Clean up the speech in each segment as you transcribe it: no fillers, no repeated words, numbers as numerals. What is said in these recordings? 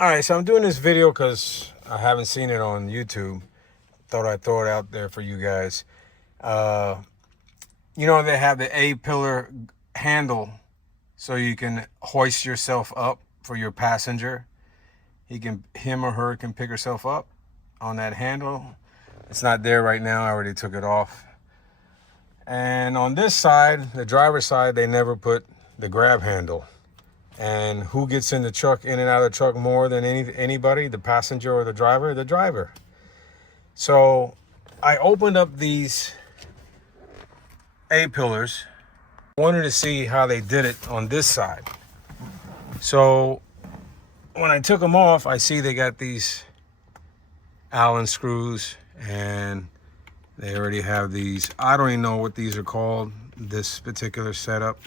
All right, so I'm doing this video because I haven't seen it on YouTube. Thought I'd throw it out there for you guys. Uh, they have the A-pillar handle so you can hoist yourself up for your passenger. Him or her can pick herself up on that handle. It's not there right now. I already took it off. And on this side, the driver's side, they never put the grab handle. And who gets in the truck, in and out of the truck more than anybody? The passenger or the driver? The driver. So I opened up these A-pillars. Wanted to see how they did it on this side. So when I took them off, I see they got these Allen screws and they already have these. I don't even know what these are called, this particular setup.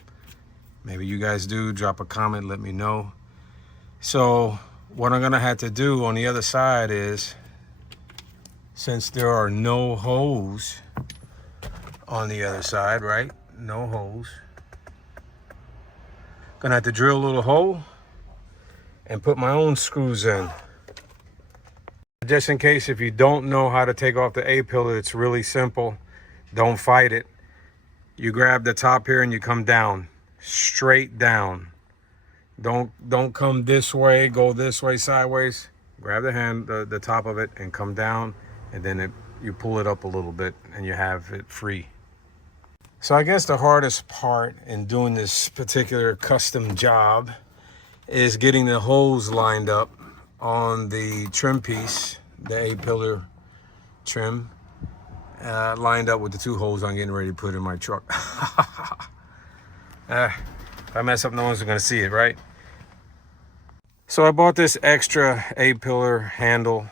Maybe you guys do. Drop a comment, let me know. So what I'm gonna have to do on the other side is, since there are no holes on the other side, right? No holes. Gonna have to drill a little hole and put my own screws in. Just in case if you don't know how to take off the A-pillar, it's really simple. Don't fight it. You grab the top here and you come down. Straight down. Don't come this way, go this way, sideways. Grab the top of it and come down, and then you pull it up a little bit and you have it free. So I guess the hardest part in doing this particular custom job is getting the holes lined up on the trim piece, the A-pillar trim, lined up with the two holes I'm getting ready to put in my truck. If I mess up, no one's gonna see it, right? So I bought this extra A-pillar handle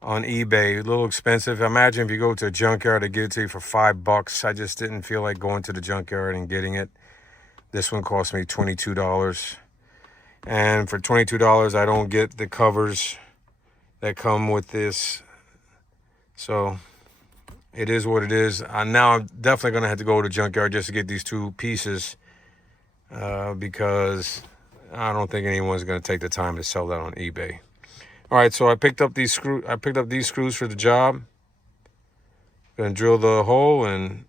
on eBay. A little expensive. Imagine if you go to a junkyard, they give it to you for $5. I just didn't feel like going to the junkyard and getting it. This one cost me $22. And for $22, I don't get the covers that come with this. So it is what it is. Now I'm definitely gonna have to go to the junkyard just to get these two pieces. Because I don't think anyone's going to take the time to sell that on eBay. All right, so I picked up these screws for the job. Gonna drill the hole and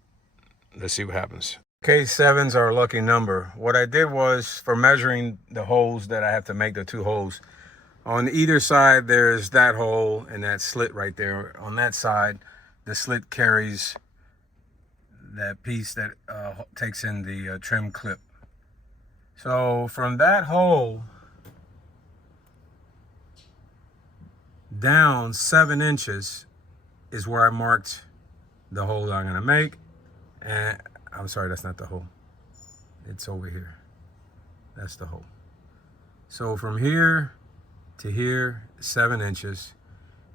let's see what happens. Okay, 7's our lucky number. What I did was, for measuring the holes that I have to make, the two holes on either side, there's that hole and that slit right there. On that side, the slit carries that piece that takes in the trim clip. So from that hole down 7 inches is where I marked the hole that I'm gonna make. And I'm sorry, that's not the hole. It's over here. That's the hole. So from here to here, 7 inches.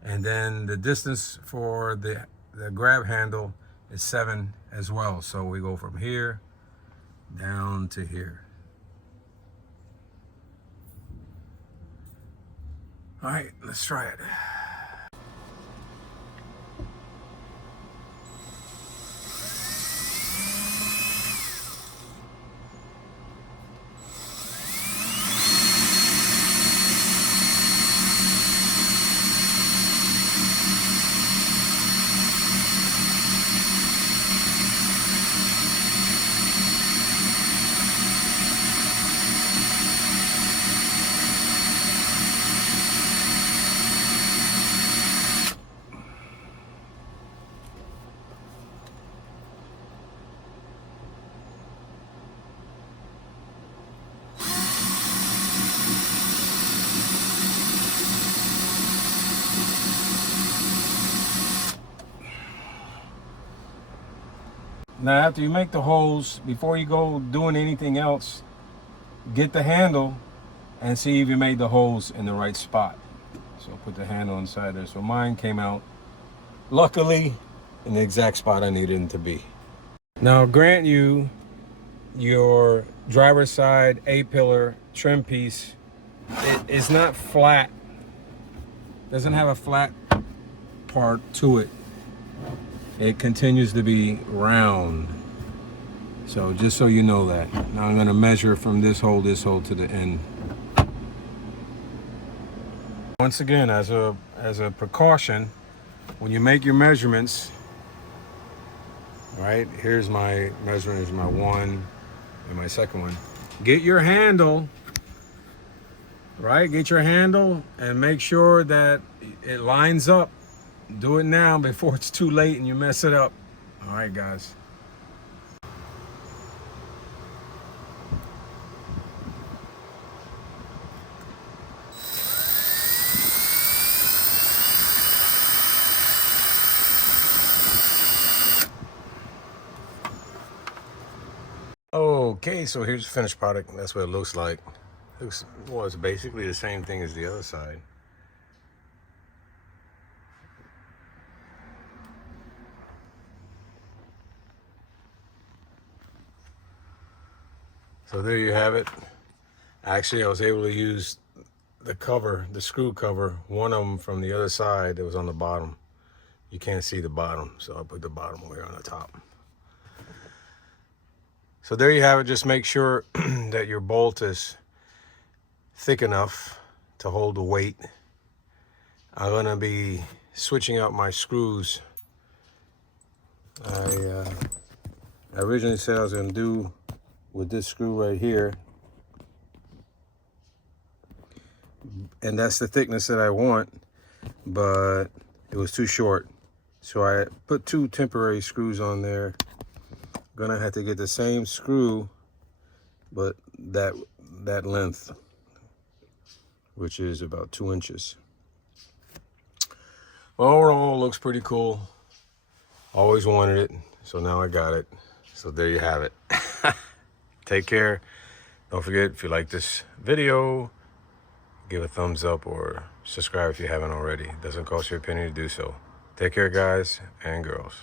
And then the distance for the grab handle is 7 as well. So we go from here down to here. All right, let's try it. Now, after you make the holes, before you go doing anything else, get the handle and see if you made the holes in the right spot. So put the handle inside there. So mine came out, luckily, in the exact spot I needed them to be. Now, grant you, your driver's side A-pillar trim piece, it is not flat. Doesn't have a flat part to it. It continues to be round. So just so you know that. Now I'm gonna measure from this hole to the end. Once again, as a precaution, when you make your measurements, right, here's my measurement, here's my one and my second one. Get your handle, right? Get your handle and make sure that it lines up. Do it now before it's too late and you mess it up. All right, guys. Okay, so here's the finished product. That's what it looks like. Well, it's basically the same thing as the other side. So there you have it. Actually, I was able to use the cover, the screw cover, one of them from the other side that was on the bottom. You can't see the bottom, so I'll put the bottom over here on the top. So there you have it. Just make sure that your bolt is thick enough to hold the weight. I'm gonna be switching out my screws. I originally said I was gonna do with this screw right here, and that's the thickness that I want, but it was too short. So I put 2 temporary screws on there. Gonna have to get the same screw, but that length, which is about 2 inches. Well, overall, looks pretty cool. Always wanted it, so now I got it. So there you have it. Take care. Don't forget, if you like this video, give a thumbs up or subscribe if you haven't already. It doesn't cost you a penny to do so. Take care, guys and girls.